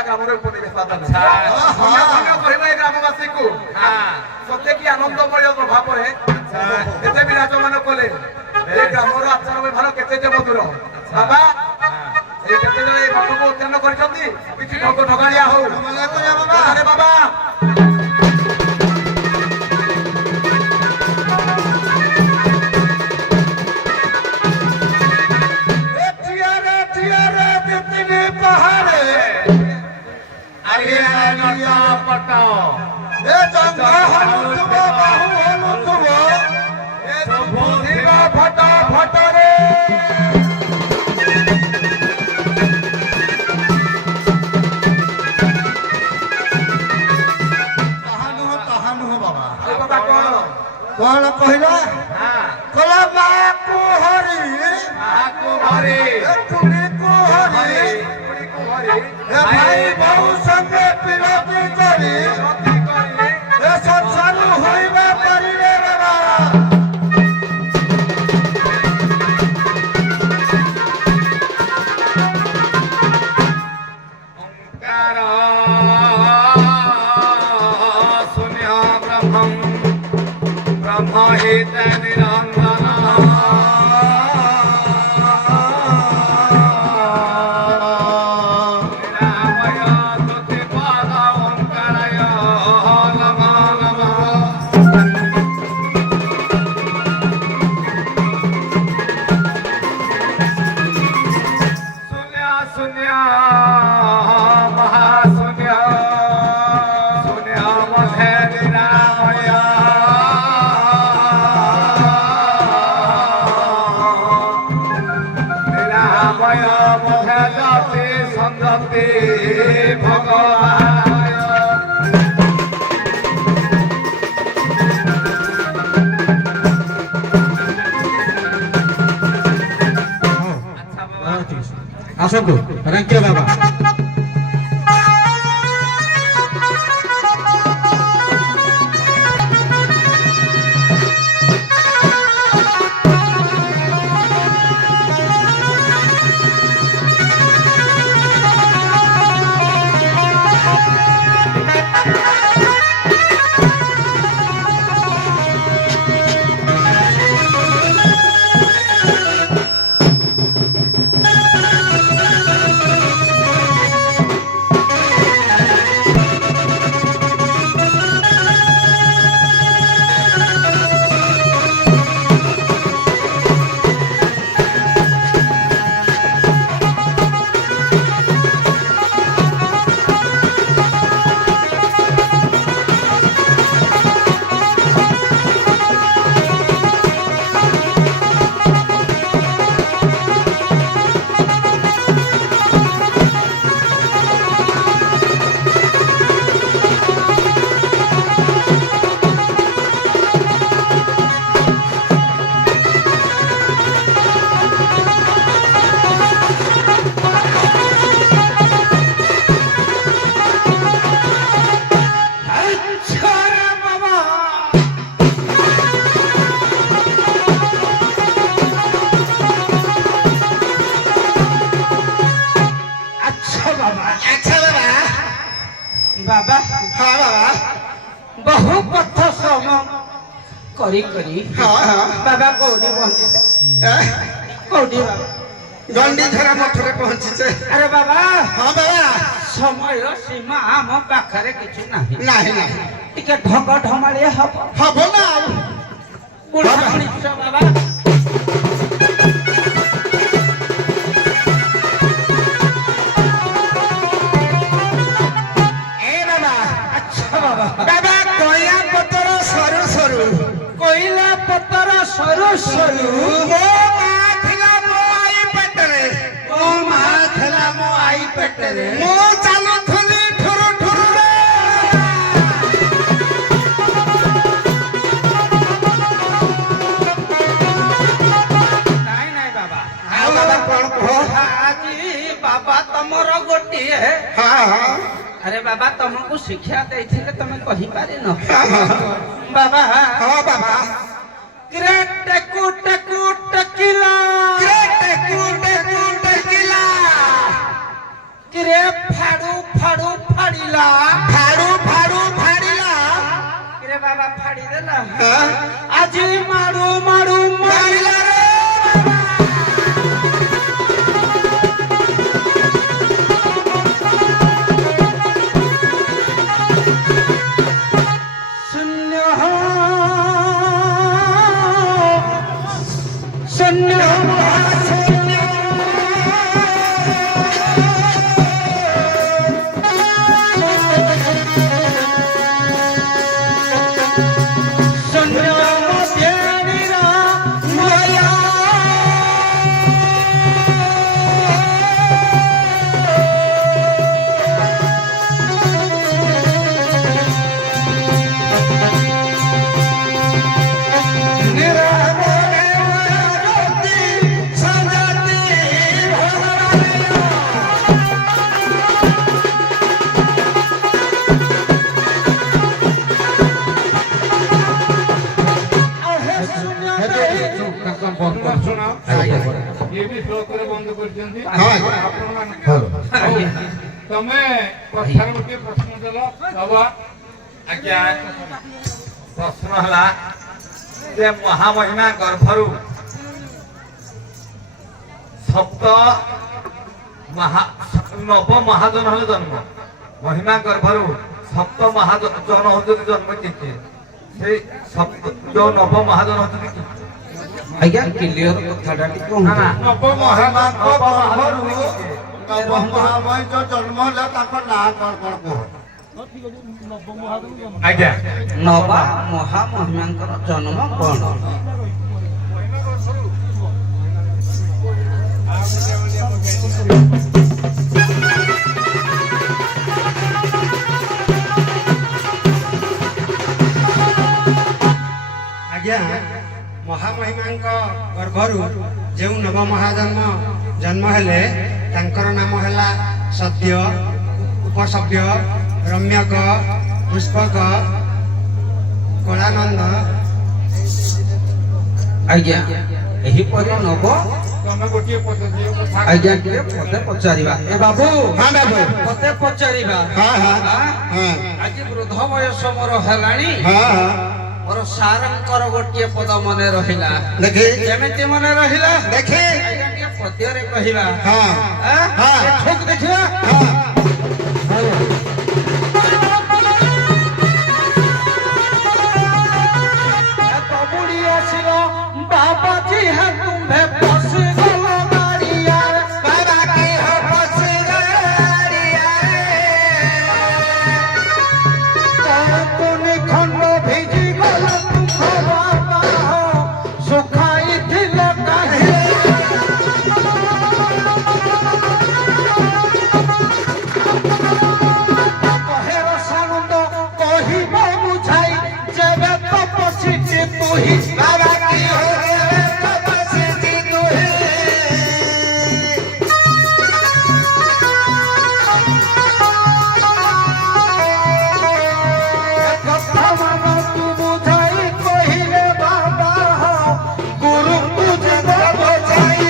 सारा ग्रामरे उपनिवेश कहवा ए ग्रामवासी को सत्य की आनंदमय प्रभाव पड़े एते विराजमान कले ए ग्रामर आचार व्यवहार केते मधुर बाबा ए केते ए भक्तको उत्पन्न करछंती किछि ढंग ढगालिया हो अरे बाबा पटाओ ए जंगा हलुतुबो बाहु हलुतुबो ए बुद्धिगा फटा फटरे कहानु हो बाबा ए बाबा कौन कहला हां कला माको हरि ए कुड़ी को हरि ए भाई बहु संगे पिलाती करी ए संसार होइबा परिले बाबा ओंकार सुन्या ब्रह्मं ब्रह्म हित निरंजन आसतु थैंक यू बाबा बाबा हाँ बाबा बहु पथ श्रम करी करी हाँ बाबा कौड़ी कौड़ी बाबा गंडी धरा मठरे पहुंची अरे बाबा हाँ बाबा समय सीमा आम पाखरे किछु नाही नहीं नहीं टिके ढंग ढमाळे हब हाँ बोला बुढ़ा मनुष्य बाबा बाबा कोया पतर सरू सरू कोइला पत्तर सरू सरू मो माँ थिला मो आई पेटरे ओ मा थला मो आई पेटरे मो चालू थली ठुरु ठुरु रे नाही नाही बाबा हाँ बाबा कौन कहो आजी बाबा तमरो गोटिए हाँ हाँ अरे बाबा तुमको शिक्षा देथिले तमे कहि पारे न बाबा हाँ बाबा ग्रेट टेकू टेकू टेकिला ग्रेट टेकू टेकू टेकिला ग्रे फाड़ू फाड़ू ହେଲା ଆଜି ମାଡୁ ମାଡୁ ମାରିଲା ରେ ଶୂନ୍ୟ ଶୂନ୍ୟ ତମେ କଥାରେ ଗୋଟିଏ ପ୍ରଶ୍ନ ଦେଲ ବାବା ଆଜ୍ଞା ପ୍ରଶ୍ନ ହେଲା ଯେ ମହାମହିମା ଗର୍ଭରୁ ସପ୍ତ ନବ ମହାଜନ ହେଲେ ଜନ୍ମ ମହିମା ଗର୍ଭରୁ ସପ୍ତ ମହାଜନ ହଉଛନ୍ତି ଜନ୍ମ କିଏ ସେଇ ଯୋଉ ନବ ମହାଜନ ହଉଛନ୍ତି କିଏ ଆଜ୍ଞା କ୍ଲିୟର କଥାଟା ଟିକେ କୁହନ୍ତୁ ନବ ମହାମାଙ୍କ ଗର୍ଭରୁ ନବ ମହାମୟ ଯୋଉ ଜନ୍ମ ହେଲା ତାଙ୍କ ନାଁ କଣ କଣ କୁହ ଆଜ୍ଞା ନବା ମହାମହିମାଙ୍କର ଜନ୍ମ କଣ ଆଜ୍ଞା ମହାମହିମାଙ୍କ ଗର୍ଭରୁ ଯେଉଁ ନବ ଜନ୍ମ ହେଲେ ତାଙ୍କର ନାମ ହେଲା ସଦ୍ୟ ଉପସଭ୍ୟ ରମ୍ୟକ ପୁଷ୍ପକ କଳାନନ୍ଦ ଆଜ୍ଞା ଏହିପରି ନବ ତମେ ଗୋଟିଏ ପଦ୍ଧତି ଆଜ୍ଞା ଟିକେ ପଦେ ପଚାରିବା ଏ ବାବୁ ହଁ ବାବୁ ପଦେ ପଚାରିବା ହଁ ହଁ ହଁ ଆଜି ବୃଦ୍ଧ ବୟସ ମୋର ହେଲାଣି ହଁ ମୋର ସାରଙ୍କର ଗୋଟିଏ ପଦ ମନେ ରହିଲା ଦେଖି କେମିତି ମନେ ରହିଲା ଦେଖି ଆଜ୍ଞା ଟିକେ ପଦ୍ୟରେ କହିବା ହଁ ହଁ ଠିକ ଦେଖିବା କବୁଡ଼ି ଆସିଲ ବାବାଜୀ ହେ ତୁମ୍ଭେ ପଶି ଗଲ ଗାଡ଼ିଆରେ ବାବା କି ହୋ ପଶି କୌତୁନି ଖଣ୍ଡ ଭିଜି ଗଲ ତୁମ୍ଭ ବାବା ହୋ ଶୁଖାଇଥିଲ କାହିଁ କହେର ସାନନ୍ଦ କହିବ ବୁଝାଇ ଯେବେ ତପସିଛି ତୁହି ବାବା କି ହୋ ତପସି ତୁହି କଥା ମାନ ତୁ ବୁଝାଇ କହିଲେ ବାବା ହୋ ଗୁରୁଙ୍କୁ ଯିବ ବଜାଇ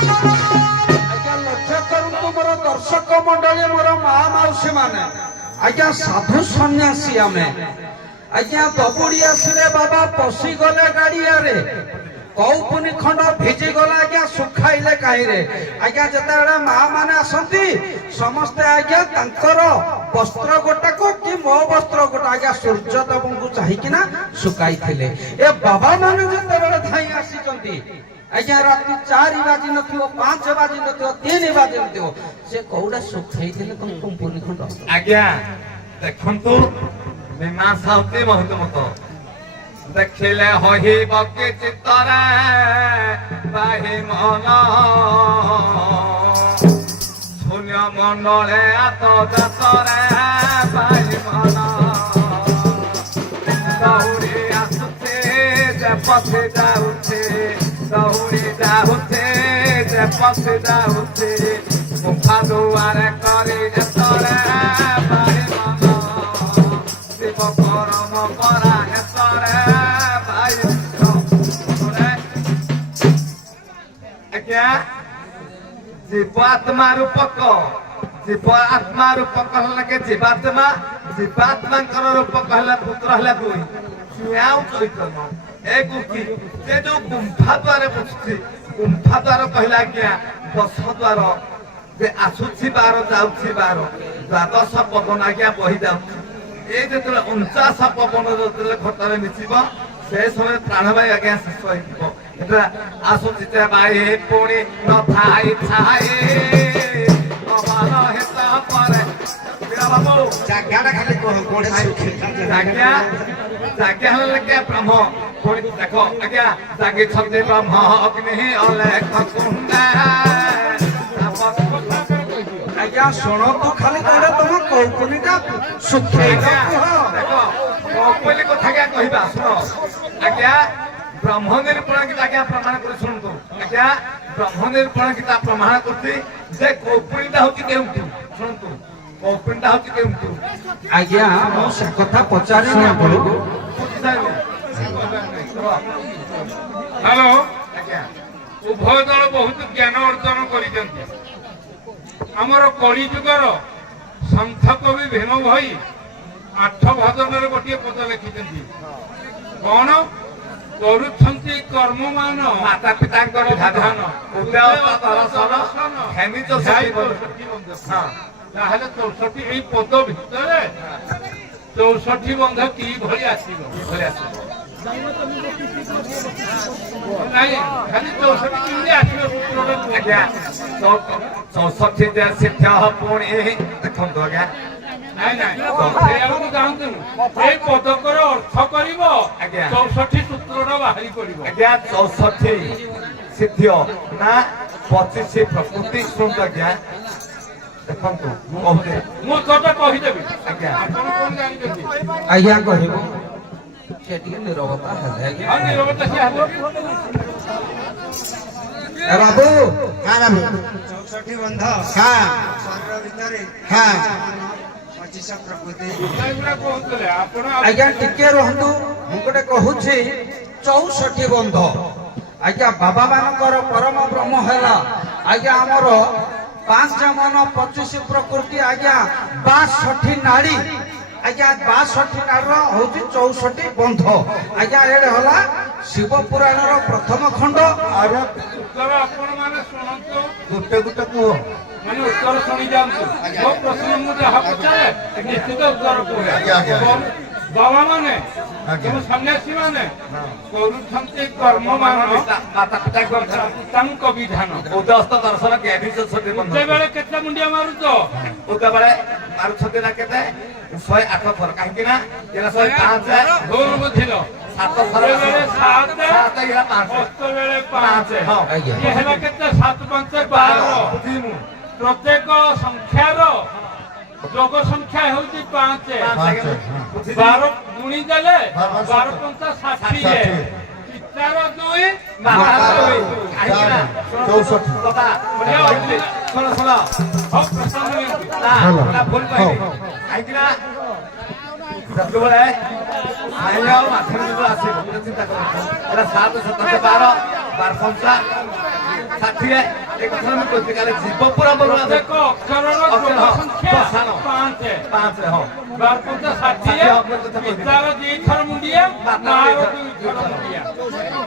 ଆଜ୍ଞା ଲକ୍ଷ୍ୟ କରନ୍ତୁ ମୋର ଦର୍ଶକ ମଣ୍ଡଳୀ ମୋର ମା ମାଉସୀ ମାନେ ଆଜ୍ଞା ସାଧୁ ସନ୍ନ୍ୟାସୀ ଆମେ ଆଜ୍ଞା ଦବୁଡ଼ି ଆସିଲେ ବାବା ପଶିଗଲେ ଗାଡ଼ିଆରେ କୌପୁନି ଖଣ୍ଡ ଭିଜିଗଲା ଆଜ୍ଞା ଶୁଖାଇଲେ କାହିଁରେ ଆଜ୍ଞା ଯେତେବେଳେ ମା ମାନେ ଆସନ୍ତି ସମସ୍ତେ ଆଜ୍ଞା ତାଙ୍କର ବସ୍ତ୍ର ଗୋଟାକୁ କି ମୋ ବସ୍ତ୍ର ଗୋଟା ଆଜ୍ଞା ସୂର୍ଯ୍ୟ ଦେବଙ୍କୁ ଚାହିଁକିନା ଶୁକାଇଥିଲେ ଏ ବାବା ମାନେ ଯେତେବେଳେ ଧାଇଁ ଆସିଛନ୍ତି ଆଜ୍ଞା ରାତି 4 ବାଜି ନଥିବ 5 ବାଜି ନଥିବ 3 ବାଜି ନଥିବ ସେ କଉଟା ଶୁଖେଇଥିଲେ ତମ କୌପୁନି ଖଣ୍ଡ ଆଜ୍ଞା ଦେଖନ୍ତୁ ମୀମାଂସା ହଉଛି ବହୁତ ମତ ଦେଖିଲେ ହହିବ କି ଚିତ୍ତରେ ବାହି ମନ ଶୂନ୍ୟ ମଣ୍ଡଳେ ଆତ ଜାତରେ ବାହି ମନ ଦୌଡ଼ି ଆସୁଛି ଯେ ପଶି ଯାଉଛି ଦୌଡ଼ି ଯାଉଛି ଯେ ପଶି ଯାଉଛି ମୁଖା ଦୁଆରେ କରି ଯେତଳେ ବାହି ମନ ଶିବ ପରମ ପରା ହେତରେ ଭାଇ ଆଜ୍ଞା ଜୀବାତ୍ମା ରୂପକ জীব আত্মা রূপ কহলা কে জীবাত্মা জীবাত্মাଙ୍କର রূପ কহলা পুত্র ହେଲା ଦୁଇ ସିଏ ଆଉ ଚୈତନ୍ୟ ଏ ଗୋଟି ସେ ଯୋଉ ଗୁମ୍ଫା ଦ୍ୱାରେ ବସିଛି ଗୁମ୍ଫା ଦ୍ୱାର କହିଲା ଆଜ୍ଞା 10 ଦ୍ୱାର ଯେ ଆସୁଛି ବାର ଯାଉଛି ବାର ଦ୍ୱାଦଶ ପବନ ଆଜ୍ଞା ବହି ଯାଉଛି এই ଯେତେବେଳେ 49 ପବନ ଯେତେବେଳେ ଘଟରେ ମିଶିବ ସେ ସମୟରେ ପ୍ରାଣବାୟୁ ଆଜ୍ଞା ଶେଷ ହେଇଯିବ এটা ଆସୁଛି ଯେ ବାଇ ପୁଣି ନଥାଇ ଥାଏ ଅବାଲ ହେତା ପରେ ବାବୁ ଜାଗାଟା ଖାଲି ଗୋଡେ ଜାଗା ଜାଗା ହେଲେ କେ ବ୍ରହ୍ମ ପୁଣି ଦେଖ ଆଜ୍ଞା ଜାଗିଛନ୍ତି ବ୍ରହ୍ମ ଅଗ୍ନି ଅଲେଖ କୁଣ୍ଡା ଆଜ୍ଞା ଶୁଣନ୍ତୁ ଖାଲି କହିଲେ ତମ କୌପୁନୀଟା ଶୁଖେଇ ଦେଖ କୌପଲି କଥା ଆଜ୍ଞା କହିବା ଶୁଣ ଆଜ୍ଞା ବ୍ରହ୍ମ ନିରୂପଣ ଗୀତା ଆଜ୍ଞା ପ୍ରମାଣ କରି ଶୁଣନ୍ତୁ ଆଜ୍ଞା ବ୍ରହ୍ମ ନିରୂପଣ ଗୀତା ପ୍ରମାଣ କରୁଛି ଯେ କୌପଲିଟା ହଉଛି କେଉଁଠି ଶୁଣନ୍ତୁ କୌପଲିଟା ହଉଛି କେଉଁଠି ଆଜ୍ଞା ମୁଁ ସେ କଥା ପଚାରିନି ଆପଣଙ୍କୁ ହ୍ୟାଲୋ ଆଜ୍ଞା ଉଭୟ ଦଳ ବହୁତ ଜ୍ଞାନ ଅର୍ଜନ କରିଛନ୍ତି ଆମର କଳିଯୁଗର ସନ୍ଥ କବି ଭୀମ ଭୋଇ 8 ଭାଜନରେ ଗୋଟିଏ ପଦ ଲେଖିଛନ୍ତି କଣ କରୁଛନ୍ତି କର୍ମମାନ ମାତା ପିତାଙ୍କର ବିଧାନ ଉଦ୍ୟମ ଦର୍ଶନ ହେମିତ ହଁ ତାହେଲେ 64 ଏଇ ପଦ ଭିତରେ 64 ବନ୍ଧ କି ଭଳି ଆସିବ ନାଇଁ ଖାଲି 64 କେମିତି ଆସିବ ସୂତ୍ରଟା ଆଜ୍ଞା 64 ଯେ ସିଦ୍ଧ ପୁଣି ଦେଖନ୍ତୁ ଆଜ୍ଞା ନାଇଁ ନାଇଁ ସେଇଆକୁ ଚାହୁଁଥିଲି ଏଇ ପଦକର ଅର୍ଥ କରିବ ଆଜ୍ଞା। 64 ସୂତ୍ରଟା ବାହାରି ପଡିବ ଆଜ୍ଞା 64 ସିଦ୍ଧ ନା 25 ପ୍ରକୃତି ଶୁଣନ୍ତୁ ଆଜ୍ଞା ଦେଖନ୍ତୁ ମୁଁ କହୁଛି ମୁଁ ତୋଟା କହିଦେବି ଆଜ୍ଞା ଆପଣ କଣ ଜାଣିଛନ୍ତି ଆଜ୍ଞା କହିବ ସେ ଟିକେ ନିରବତା ହେଲେ ହଁ ନିରବତା ସେ ହେବ ଏ ବାବୁ হ্যাঁ বাবু 64 ବନ୍ଧ হ্যাঁ ସ୍ୱର୍ଗ ଭିତରେ হ্যাঁ 25 ପ୍ରକୃତି ଏଗୁଡ଼ା କହୁଥିଲେ ଆପଣ ଆଜ୍ଞା ଟିକେ ରୁହନ୍ତୁ ମୁଁ ଗୋଟେ କହୁଛି 64 ବନ୍ଧ ଆଜ୍ଞା ବାବା ମାନଙ୍କର ପରମ ବ୍ରହ୍ମ ହେଲା ଆଜ୍ଞା ଆମର 5 ମନ 25 ପ୍ରକୃତି ଆଜ୍ଞା 62 ନାଡି ଆଜ୍ଞା 62 ନାଡିର ହଉଛି 64 ବନ୍ଧ ଆଜ୍ଞା ଏଡେ ହେଲା ଶିବ ପୁରାଣର ପ୍ରଥମ ଖଣ୍ଡ আরে ଉତ୍ତର ଆପଣ ମାନେ ଶୁଣନ୍ତୁ গোটে গোটে কুহ ମାନେ ଉତ୍ତର ଶୁଣି ଯାଆନ୍ତୁ ମୋ ପ୍ରଶ୍ନ ମୁଁ ଯାହା ପଚାରେ ନିଶ୍ଚିତ ଉତ୍ତର ଆଜ୍ଞା, ଆଜ୍ଞା। କହିବେ ବାବା ମାନେ ଆଜ୍ଞା। ତେଣୁ ସନ୍ନ୍ୟାସୀ ମାନେ କରୁଛନ୍ତି କର୍ମମାନ ମାତା ପିତାଙ୍କର ତାଙ୍କ ବିଧାନ ଉଦସ୍ତ ଦର୍ଶନ ଜ୍ଞାନୀ 64 ବନ୍ଧ ସେତେବେଳେ କେତେ ମୁଣ୍ଡିଆ ମାରୁଛ ଉଦବେଳେ ମାରୁଛନ୍ତି ନା କେତେ 108 ଥର କାହିଁକି ନା ଏରା 105 ଭୁଲ ବୁଝିଲ 7 ଥର ସେତେବେଳେ 7 7 ଇଲା 5 ସେତେବେଳେ 5 ହଁ ଆଜ୍ଞା ଇଏ ହେଲା କେତେ 7 5 12 ବୁଝିମୁ ପ୍ରତ୍ୟେକ ସଂଖ୍ୟାର ଯୋଗ ସଂଖ୍ୟା ହେଉଛି 5 ବୁଝିଲି 12 ଗୁଣି ଦେଲେ 12 12 5 60 ପିତାର 2 ମାତାର ଦୁଇ କାହିଁକି ନା 64 ବାବା ଶୁଣ ଶୁଣ ହଉ ପ୍ରଶ୍ନ ନିଅନ୍ତୁ ନା ନା ଭୁଲ କହିଲି କାହିଁକି ନା ଯେତେବେଳେ ଆଇନ ଆଉ ମାଧ୍ୟମ ଯେତେବେଳେ ଆସିବ ଗୋଟେ ଚିନ୍ତା କରନ୍ତୁ ଏଟା 7 7 12 12 5 60 ଏ କଥା ମୁଁ କହୁଛି କାଳେ ଜୀବ ପୁରା ବଲୁଆ ପ୍ରତ୍ୟେକ ଅକ୍ଷରର ଯୋଗ ସଂଖ୍ୟା 5 5 ହଁ 12 5 60 ପିତାର 2 ଥର ମୁଣ୍ଡିଆ ମାର 2 ଥର ମୁଣ୍ଡିଆ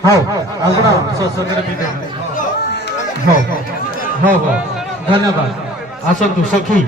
ହଉ ଆପଣ ସତ୍ସଙ୍ଗରେ ବିଦାୟ ହଉ ହଉ ହଉ ଧନ୍ୟବାଦ ଆସନ୍ତୁ ସଖୀ